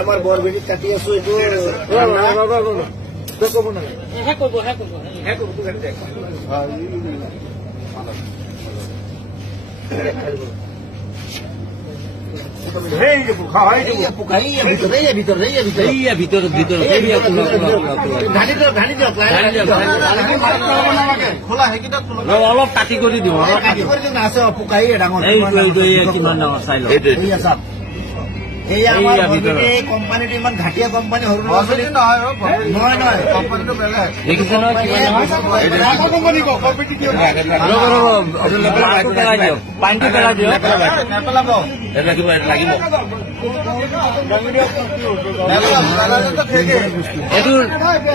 আমাৰ বৰবেটি কাটি আছো এইটো অলপ কাটি কৰি দিওঁ আছে পোকাই ডাঙৰ কিমান ডাঙৰ চাই লওঁ কোম্পানীটো ইমান ঘাটিয়া কোম্পানী সৰু নহয় নহয় কোম্পানীটো বেলেগ দেখিছে নহয় পেলাই দিয়ক পানীটো পেলাই দিয়ক নেপেলাব লাগিব এইটো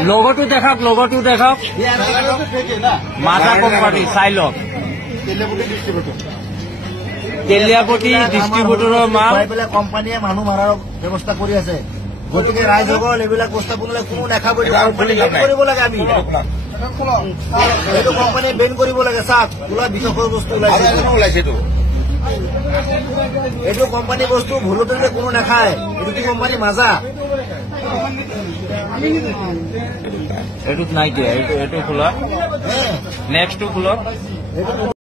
লগতো দেখাওক মাছা কোম্পানী চাই লওক তেলিয়াপতি ডিষ্ট্ৰিবিউটৰৰ মাল কোম্পানীয়ে মানুহ মাৰাৰ ব্যৱস্থা কৰি আছে গতিকে ৰাইজসকল এইবিলাক বস্তু বনালে কোনো নাখাব কৰিব লাগে আমি এইটো কোম্পানীয়ে বেন কৰিব লাগে চাওক ওলা বিষয়ৰ বস্তু ওলাইছে এইটো কোম্পানী বস্তু ভুলতে কোনো নাখায় এইটো কি কোম্পানী মাজা এইটোত নাই দিয়া এইটো খোলা নেক্সটটো খোলক